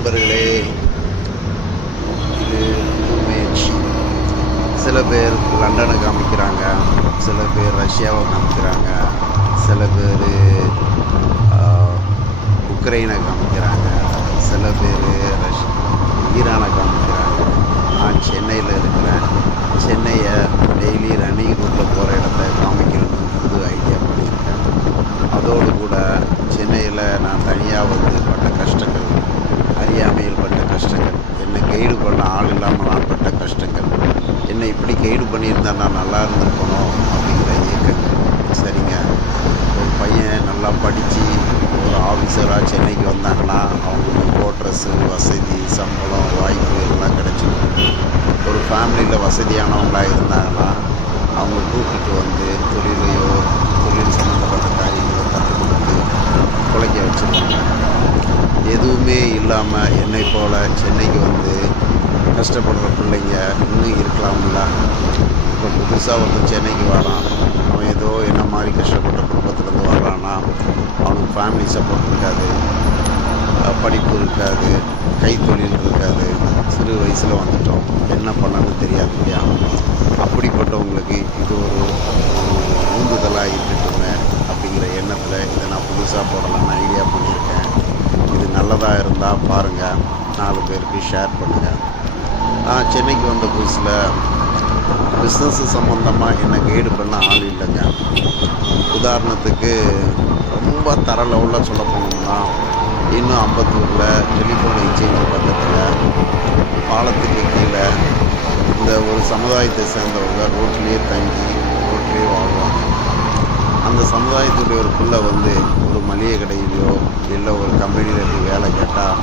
நண்பர்களே இது இமேஜ். சில பேர் லண்டனை காமிக்கிறாங்க சில பேர் ரஷ்யாவை காமிக்கிறாங்க சில பேர் உக்ரைனை காமிக்கிறாங்க சில பேர் ரஷ் ஈரானை காமிக்கிறாங்க. நான் சென்னையில் இருக்கிறேன் சென்னையை டெய்லி ரன்னிங் ரூட்டில் போகிற இடத்த காமிக்கணும்னு புது ஐடியா பண்ணியிருக்கேன் அதோடு கூட சென்னையில் நான் தனியாக வந்து பட்ட கஷ்டங்கள் அறியாமையில் பட்ட கஷ்டங்கள் என்னை கைடு பண்ண ஆள் இல்லாமல் நான் பட்ட கஷ்டங்கள் என்னை இப்படி கைடு பண்ணியிருந்தா நான் நல்லா இருந்திருக்கணும் அப்படிங்கிற இயக்கங்கள் சரிங்க ஒரு பையன் நல்லா படித்து ஒரு ஆஃபீஸராக சென்னைக்கு அவங்களுக்கு கோட்ரஸ்ஸு வசதி சம்பளம் வாய்ப்பு எல்லாம் கிடச்சிடும் ஒரு ஃபேமிலியில் வசதியானவங்களாக இருந்தாங்கன்னா அவங்க கூப்பிட்டு வந்து தொழிலையோ தொழில் சம்மந்தப்பட்ட காரியங்களோ கற்றுக் கொடுத்து பிழைக்க வச்சுருக்காங்க எதுவுமே இல்லாமல் என்னை போல் சென்னைக்கு வந்து கஷ்டப்படுற பிள்ளைங்க இன்னும் இருக்கலாம்ல. இப்போ புதுசாக வந்து சென்னைக்கு வரான் அவன் ஏதோ என்ன மாதிரி கஷ்டப்பட்ட குடும்பத்துலேருந்து வர்றான்னா அவனுக்கு ஃபேமிலி சப்போர்ட் இருக்காது. படிப்பு இருக்காது கைத்தொழில் இருக்காது. சிறு வயசில் வந்துட்டோம். என்ன பண்ணணும்னு தெரியாது இல்லையா? அப்படிப்பட்டவங்களுக்கு இது ஒரு ஊந்துதலாக இருக்கட்டுமே அப்படிங்கிற எண்ணத்தில் இதை நான் புதுசாக போடலாம்னு ஐடியா பண்ணியிருக்கேன். இது நல்லதாக இருந்தால் பாருங்கள் நாலு பேருக்கு ஷேர் பண்ணுங்கள் நான் சென்னைக்கு வந்த புதுசில் பிஸ்னஸ் சம்மந்தமாக என்னை கைடு பண்ண ஆள் இல்லைங்க. உதாரணத்துக்கு ரொம்ப தர லெவலில் சொல்ல போனோம்னா இன்னும் அம்பத்தூரில் டெலிஃபோன் எக்ஸ்சேஞ்சு பக்கத்தில் பாலத்துக்கு கீழே இந்த ஒரு சமுதாயத்தை சேர்ந்தவங்க ரோட்லேயே தங்கி ரோட்லேயே வாழ்வாங்க. அந்த சமுதாயத்துடைய ஒரு பிள்ளை வந்து ஒரு மளிகை கடையிலையோ இல்லை ஒரு கம்பெனியில் போய் வேலை கேட்டால்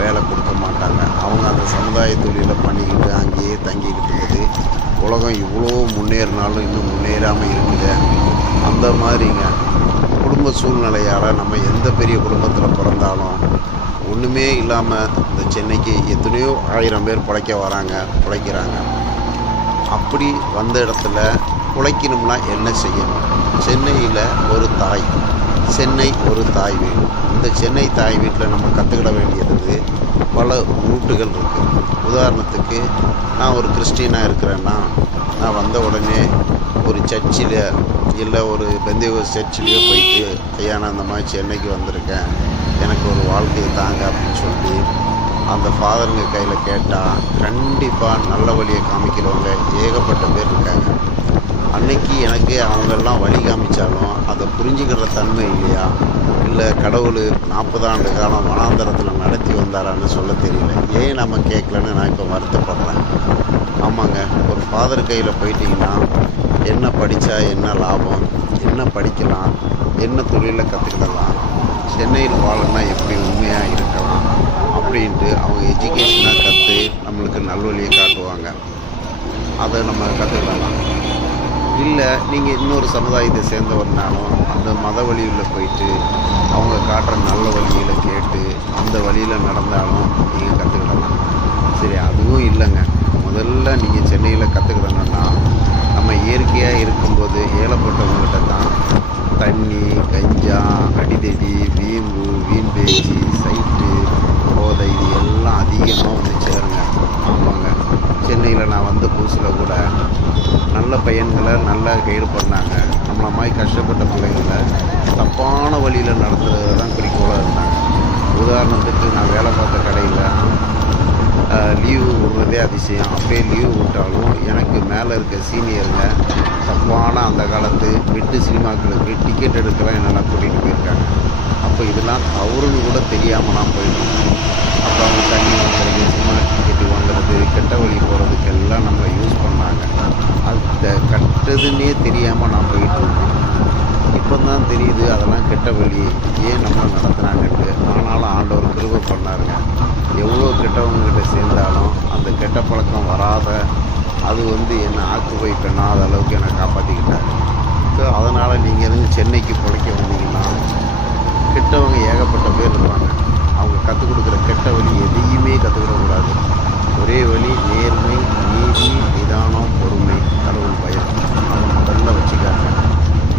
வேலை கொடுக்க மாட்டாங்க. அவங்க அந்த சமுதாய தொழிலில் பண்ணிக்கிட்டு அங்கேயே தங்கிக்கிட்டு இருக்குது உலகம் இவ்வளோ முன்னேறினாலும் இன்னும் முன்னேறாமல் இருக்குது. அந்த மாதிரிங்க. குடும்ப சூழ்நிலையால் நம்ம எந்த பெரிய குடும்பத்தில் பிறந்தாலும் ஒன்றுமே இல்லாமல் இந்த சென்னைக்கு எத்தனையோ ஆயிரம் பேர் பிழைக்க வராங்க பிழைக்கிறாங்க. அப்படி வந்த இடத்துல பிழைக்கணும்னா என்ன செய்யணும்? சென்னையில் ஒரு தாய் சென்னை ஒரு தாய் வீடு. இந்த சென்னை தாய் வீட்டில் நம்ம கற்றுக்கிட வேண்டியது பல ரூட்டுகள் இருக்குது உதாரணத்துக்கு நான் ஒரு கிறிஸ்டினாக இருக்கிறேன்னா நான் வந்த உடனே ஒரு சர்ச்சில் இல்லை ஒரு பெந்தேகோஸ் சர்ச்சிலேயோ போயிட்டு ஐயா நான் அந்த மாதிரி சென்னைக்கு வந்திருக்கேன். எனக்கு ஒரு வாழ்க்கையை தாங்க அப்படின்னு சொல்லி அந்த ஃபாதருங்க கையில் கேட்டால் கண்டிப்பாக நல்ல வழியை காமிக்கிறவங்க ஏகப்பட்ட பேர் இருக்காங்க. அன்னைக்கு எனக்கு அவங்கெல்லாம் வழி காமிச்சாலும் அதை புரிஞ்சுக்கிற தன்மை இல்லையா? இல்லை கடவுள் நாற்பது ஆண்டு காலம் வனாந்தரத்தில் நடத்தி வந்தாரான்னு சொல்ல தெரியல. ஏன் நம்ம கேட்கலன்னு நான் இப்போ வருத்தப்படுறேன். ஆமாங்க. ஒரு ஃபாதர் கையில் போயிட்டீங்கன்னா என்ன படித்தா என்ன லாபம்? என்ன படிக்கலாம்? என்ன தொழிலில் கற்றுக்கிடலாம் சென்னையில் வாழணும்னா எப்படி உண்மையாக இருக்கலாம்? அப்படின்ட்டு அவங்க எஜுகேஷனாக கற்று நம்மளுக்கு நல்வழியை காட்டுவாங்க. அதை நம்ம கற்றுக்கலாம் இல்லை நீங்கள் இன்னொரு சமுதாயத்தை சேர்ந்தவர்னாலும் அந்த மத வழியில் போயிட்டு அவங்க காட்டுற நல்ல வழியில் கேட்டு அந்த வழியில் நடந்தாலும் நீங்கள் கற்றுக்கிடலாம் சரி அதுவும் இல்லைங்க. முதல்ல நீங்கள் சென்னையில் கற்றுக்கிடணும்னா நம்ம இயற்கையாக இருக்கும்போது ஏழப்பட்டவங்கள்கிட்ட தான் தண்ணி கஞ்சா அடிதடி வீம்பு வீண் பேச்சு சைட்டு போதை இது எல்லாம் அதிகமாக வந்து சேருங்க ஆமாங்க. சென்னையில் நான் வந்த புதுசில் கூட நல்ல பையன்களை நல்லா கைடு பண்ணாங்க. நம்மளை மாதிரி கஷ்டப்பட்ட பிள்ளைங்களை தப்பான வழியில் நடத்துறது தான் குறிக்கோளாக இருந்தாங்க. உதாரணத்துக்கு நான் வேலை பார்த்த கடையில் லீவு விடுறதே அதிசயம். அப்படியே லீவு விட்டாலும் எனக்கு மேலே இருக்க சீனியருங்க தப்பான அந்த காலத்து விட்டு சினிமாக்களுக்கு டிக்கெட் எடுக்கலாம் என்னெல்லாம் கூட்டிகிட்டு போயிருக்காங்க. அப்போ இதெல்லாம் தவறுன்னு கூட தெரியாமல் நான் போயிட்டோம் அப்போ அவங்க தண்ணி வாங்குறது சினிமா டிக்கெட்டு வாங்குறது கெட்ட வழி போகிறதுக்கு எல்லாம் நம்மளை யூஸ் பண்ணாங்க. அது கட்டதுன்னே தெரியாமல் நான் போயிட்டு இருந்தேன் இப்போ தான் தெரியுது அதெல்லாம் கெட்ட வழி? ஏன் நம்மளை நடத்துனாங்கன்ட்டு? ஆனாலும் ஆண்டவர் கிருபை பண்ணாருங்க. எவ்வளோ கெட்டவங்ககிட்ட சேர்ந்தாலும் அந்த கெட்ட பழக்கம் வராத அது வந்து என்னை ஆக்குபை பண்ணாத அளவுக்கு என்னை காப்பாற்றிக்கிட்டாரு ஸோ அதனால் நீங்கள் இருந்து சென்னைக்கு பிழைக்க வந்தீங்கன்னா கெட்டவங்க ஏகப்பட்ட பேர் இருப்பாங்க. அவங்க கற்றுக் கொடுக்குற கெட்ட வழி எதையுமே கற்றுக்கிடக்கூடாது ஒரே வழி நேர்மை நீதி நிதானம் பொறுமை. கடவுள் பயம். அதை முதல்ல வச்சுக்காங்க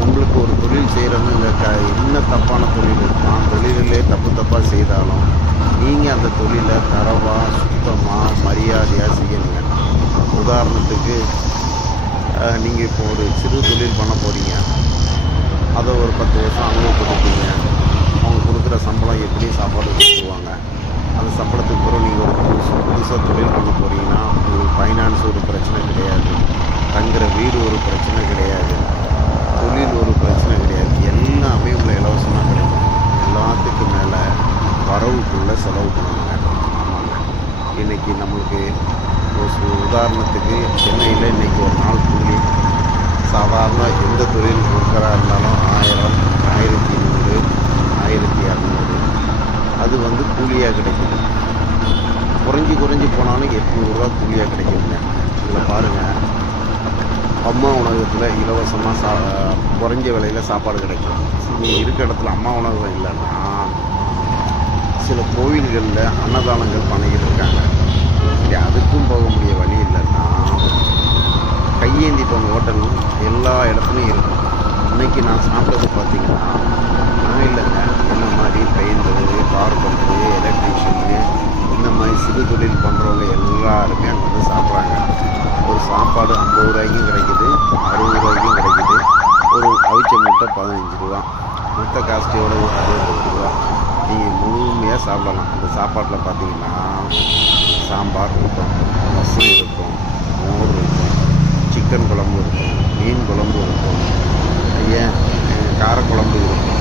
நம்மளுக்கு ஒரு தொழில் செய்கிறோன்னு க என்ன தப்பான தொழில் இருப்பான் தொழிலே தப்பு தப்பாக செய்தாலும் நீங்கள் அந்த தொழிலை தரவாக சுத்தமாக மரியாதையாக செய்யணுங்க உதாரணத்துக்கு நீங்கள் இப்போ ஒரு சிறு தொழில் பண்ண போகிறீங்க அதை ஒரு பத்து வருஷம் அனுபவப்படுத்தீங்க அவங்க கொடுக்குற சம்பளம் எப்படி சாப்பாடு கொடுத்துருவாங்க? அந்த சம்பளத்துக்கு பிறகு நீங்கள் ஒரு புதுசு புதுசாக தொழில் பண்ண போகிறீங்கன்னா உங்களுக்கு ஃபைனான்ஸ் ஒரு பிரச்சனை கிடையாது. தங்குற வீடு ஒரு பிரச்சனை கிடையாது தொழில் ஒரு பிரச்சனை கிடையாது எல்லாமே உங்களை இலவசமாக கிடைக்கும் எல்லாத்துக்கும் மேலே வரவுக்குள்ளே செலவு பண்ணணுங்க ஆமாங்க இன்றைக்கி நம்மளுக்கு ஒரு சு- உதாரணத்துக்கு சென்னையில் இன்றைக்கி ஒரு நாள் கூலி சாதாரண எந்த தொழில் ஒர்க்கராக இருந்தாலும் ஆயிரம் ஆயிரத்தி நூறு ஆயிரத்தி இரநூறு அது வந்து கூலியாக கிடைக்குது குறைஞ்சி குறைஞ்சி போனாலும் எட்நூறுரூவா கூலியாக கிடைக்குதுங்க. இதில் பாருங்கள் அம்மா உணவகத்தில் இலவசமாக சா குறைஞ்ச விலையில் சாப்பாடு கிடைக்கும். நீங்கள் இருக்க இடத்துல அம்மா உணவகம் இல்லைன்னா சில கோவில்களில் அன்னதானங்கள் பண்ணிக்கிட்டு இருக்காங்க. சரி அதுக்கும் போக முடிய வழி இல்லைன்னா கையேந்தி போன ஹோட்டல் எல்லா இடத்துலையும் இருக்கும். இன்றைக்கி நான் சாப்பிட்டது பார்த்தீங்கன்னா நான் இல்லைங்க. என்ன மாதிரி பெயிண்டரு கார்பெண்டரு எலக்ட்ரிஷியனு இந்த மாதிரி சிறு தொழில் பண்ணுறவங்க எல்லாருமே அங்கே வந்து சாப்பிட்றாங்க. ஒரு சாப்பாடு ஐம்பது ரூபாய்க்கும் கிடைக்குது அறுபது ரூபாய்க்கும் கிடைக்குது. ஒரு அவிச்ச முட்டை பதினஞ்சு ரூபா மொத்த காஸ்ட் எவ்வளவு அறுபது ரூபா. நீங்கள் முழுமையாக சாப்பிடலாம். அந்த சாப்பாட்டில் பார்த்தீங்கன்னா சாம்பார் இருக்கும் ரசம் இருக்கும் மோர் இருக்கும் சிக்கன் குழம்பு இருக்கும் மீன் குழம்பு இருக்கும். ஐயா காரக்குழம்பு இருக்கும்.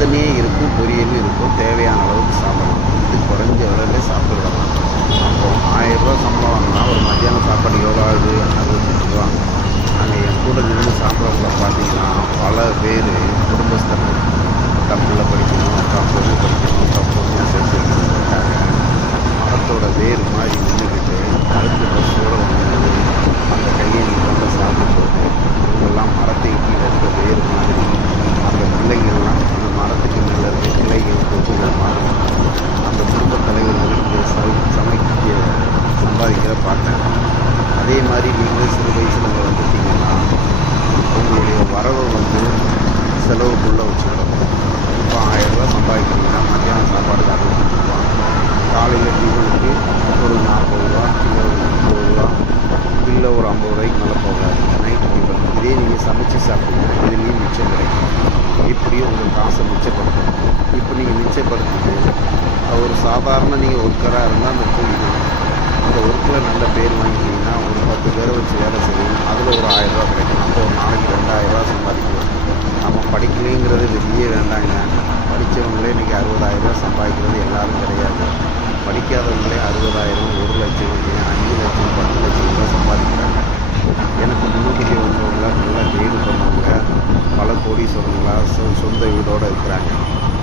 இத்தனையே இருக்கும் பொரியலும் இருக்கும் தேவையான அளவுக்கு சாப்பிடலாம். இது குறைஞ்ச அளவில் சாப்பிடலாம். அப்போ ஆயிரம் ரூபா சம்பளம் வாங்கினா ஒரு மத்தியானம் சாப்பாடு எவ்வளோ ஆகுது அறுபத்தெட்டு ரூபா நாங்கள் என் கூட நின்று சாப்பிட்றவங்கள பார்த்தீங்கன்னா பல பேர் மாதிரி நீங்கள் சிறு வயசில் இங்கே வந்துட்டீங்கன்னா உங்களுடைய வரவை வந்து செலவுக்குள்ளே வச்சுக்கணும் இப்போ ஆயிரம் சம்பாதிக்கிறீங்கன்னா மத்தியானம் சாப்பாடு அறுபத்தஞ்சு காலையில் டிஃபனுக்கு ஒரு நாற்பது ரூபா இல்லை ஒரு முப்பது ரூபா இல்லை ஒரு ஐம்பது ரூபாய்க்கு மேலே போகாது. நைட்டு டிஃபன் இதே நீங்கள் சமைச்சு சாப்பிடுங்க. இதுலேயும் மிச்சம் கிடைக்கும். இப்படியும் உங்கள் காசை மிச்சப்படுத்தும் இப்போ நீங்கள் மிச்சப்படுத்திட்டு ஒரு சாதாரண நீங்கள் ஒர்க்கராக இருந்தால் அந்த கூலி தான். அந்த ஒர்க்கில் நல்ல பேர் வாங்கிட்டீங்கன்னா ஒரு பத்து பேரை வச்சு வேலை செய்யணும். அதில் ஒரு ஆயிரரூவா கிடைக்கும். நம்ம ஒரு நாளைக்கு ரெண்டாயிரம் ரூபா சம்பாதிக்கலாம். நம்ம படிக்கலைங்கிறது வெளியே வேண்டாங்க. படித்தவங்களே இன்றைக்கி அறுபதாயிரம் ரூபா சம்பாதிக்கிறது எல்லாரும் கிடையாது. படிக்காதவங்களே அறுபதாயிரம் ஒரு லட்சம் அஞ்சு லட்சம் பத்து லட்சம் ரூபாய் சம்பாதிக்கிறாங்க எனக்கு முன்னுக்குட்டி வந்தவங்க நல்லா கைடு பண்ணவங்க பல கோடீஸ்வரங்களா சொ சொந்த வீடோடு இருக்கிறாங்க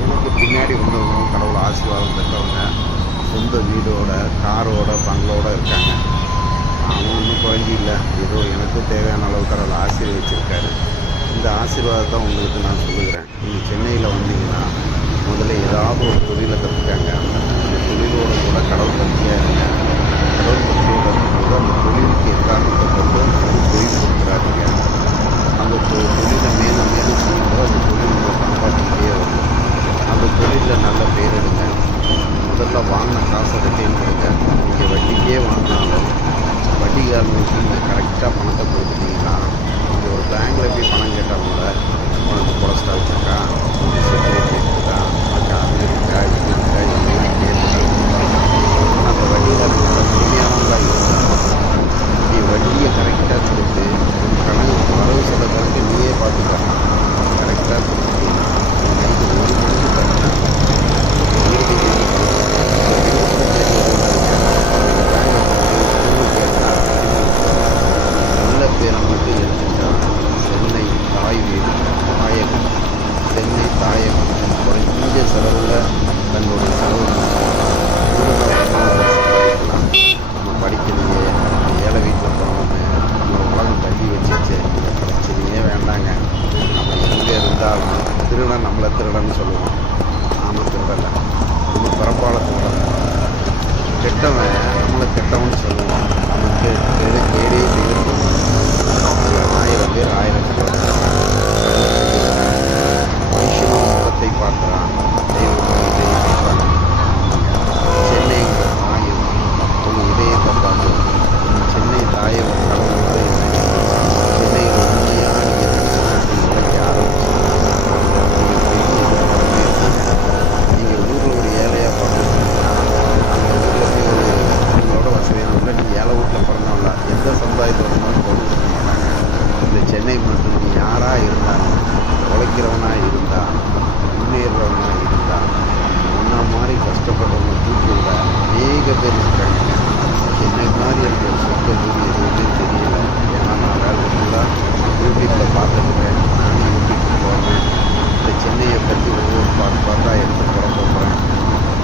எனக்கு பின்னாடி வந்தவங்க கடவுள் ஆசீர்வாதம் பெற்றவங்க சொந்த வீடோட காரோட பங்களோட இருக்காங்க. அவன் ஒன்றும் குழந்தை இல்லை ஏதோ எனக்கு தேவையான அளவுக்கு அதில் ஆசீர்வதிச்சிருக்காரு. இந்த ஆசீர்வாதத்தை உங்களுக்கு நான் சொல்லுகிறேன். நீங்கள் சென்னையில் வந்தீங்கன்னா முதல்ல ஏதாவது ஒரு தொழிலை கற்றுக்காங்க அந்த தொழிலோட கூட கடவுள் பற்றியாக இருங்க. கடவுள் பற்றியோட இருக்கும்போது அந்த தொழிலுக்கு எக்காரணத்தை கொண்டு ஒரு தொழில் கொடுக்குறாருங்க அந்த தொழிலை மேலும் மேலும் செய்யும்போது அந்த தொழில் உங்களை காப்பாற்றிக்கிட்டே வரும். அந்த தொழிலில் நல்ல பேர் எடுங்க. முதல்ல வாங்கின காசை ரிட்டர்ன் கொடுங்க நீங்கள் வட்டிக்கே வாங்கினாலும் வட்டிக்காரங்களுக்கு நீங்கள் கரெக்டாக பணத்தை கொடுத்துட்டீங்கன்னா நீங்கள் ஒரு பேங்க்கில் போய் பணம் கேட்டால் கூட திருடன் நம்மளை திருடன்னு சொல்லுவோம். ஆமாம் திருடலை. உழைக்கிறவனாக இருந்தால் முன்னேறுறவனாக இருந்தால் ஒன்றா மாதிரி கஷ்டப்படுறவங்க தூக்கிவிட அநேக பேர் இருக்கிறாங்க. என்னை மாதிரி எனக்கு சொந்த பூமி எதுவுமே தெரியல. ஏன்னா நான் வேலை ஃபுல்லாக யூடியூப்பில் பார்த்துருக்கேன். நானும் யூடியூப்புக்கு போவேன். இந்த சென்னையை பற்றி ஒவ்வொரு பார்த்து பார்த்தா எடுத்து புறப்படுறேன்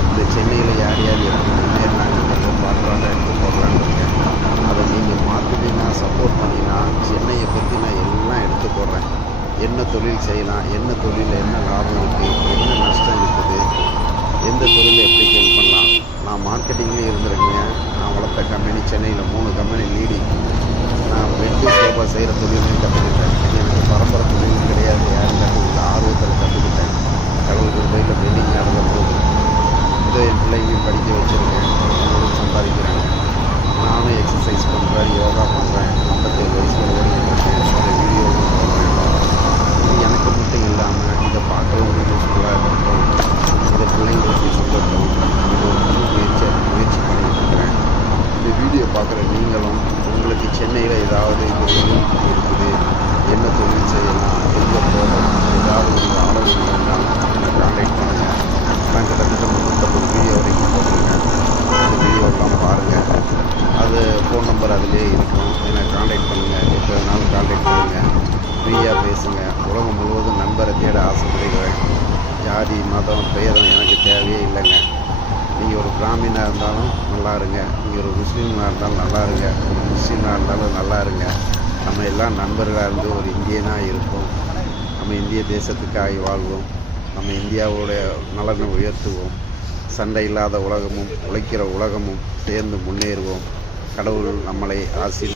இந்த சென்னையில் யார் யார் எப்படி முன்னேறினாங்க பார்க்குறாங்க செய்யலாம். என்ன தொழிலில் என்ன லாபம் இருக்குது என்ன நஷ்டம் இருக்குது எந்த தொழிலில் எப்படி ஹெல்ப் பண்ணலாம். நான் மார்க்கெட்டிங்லேயும் இருந்திருக்கேன். நான் வளர்த்த கம்பெனி சென்னையில் மூணு கம்பெனி நீடி நான் வெட்டி சோபா செய்கிற தொழில் கற்றுக்கிட்டேன் இது எனக்கு பரம்பரை தொழிலும் கிடையாது யாரும் கற்றுக்கிட்ட ஆர்வத்தில் கற்றுக்கிட்டேன் கடவுள் கிருபையில் வெல்டிங் நடந்த போது இதோ என் பிள்ளைங்களையும் படிக்க வச்சுருக்கேன் அவங்களும் சம்பாதிக்கிறாங்க நானும் எக்ஸசைஸ் பண்ணுறேன் யோகா பண்ணுறேன் ஐம்பத்தேழு வயசில் ஓடிட்டு இருக்கேன் இந்த வீடியோவும் போடுறேன் இது எனக்கு மட்டும் இல்லாமல் இதை பார்க்குறவங்க யூஸ்ஃபுல்லாக இருக்கும் இதை பிள்ளைங்களுக்கு சொல்லட்டும் இது ஒரு புது முயற்சி முயற்சி பண்ணிட்டு இருக்கிறேன் இந்த வீடியோ பார்க்குற உங்களுக்கு சென்னையில் ஏதாவது தொழில் இருக்குது என்ன தொழில் செய்யலாம் எங்கே போகலாம் ஏதாவது ஒரு ஆலோசனை வேண்டாம் கான்டாக்ட் பண்ணுங்கள் நான் கிட்டத்தட்ட முந்நூற்றம்பது வீடியோ வரைக்கும் போட்டிருக்கேன் அந்த வீடியோலாம் பாருங்கள் அது ஃபோன் நம்பர் அதிலே இருக்கும். என்னை காண்டாக்ட் பண்ணுங்கள் எப்போ வேணாலும் காண்டாக்ட் பண்ணுங்கள் ஃப்ரீயாக பேசுங்க. உலகம் முழுவதும் நண்பரை தேட ஆசைப்படுகிறேன். ஜாதி மதம் பேதம் எனக்கு தேவையே இல்லைங்க. நீங்கள் ஒரு பிராமினாக இருந்தாலும் நல்லா இருங்க. நீங்கள் ஒரு முஸ்லீமாக இருந்தாலும் நல்லா இருங்க. ஒரு கிறிஸ்டினாக இருந்தாலும் நல்லா இருங்க. நம்ம எல்லாம் நண்பர்களாக இருந்து ஒரு இந்தியனாக இருப்போம். நம்ம இந்திய தேசத்துக்காக வாழ்வோம். நம்ம இந்தியாவோடைய நலனை உயர்த்துவோம். சண்டை இல்லாத உலகமும் உழைக்கிற உலகமும் சேர்ந்து முன்னேறுவோம். கடவுள் நம்மளை ஆசி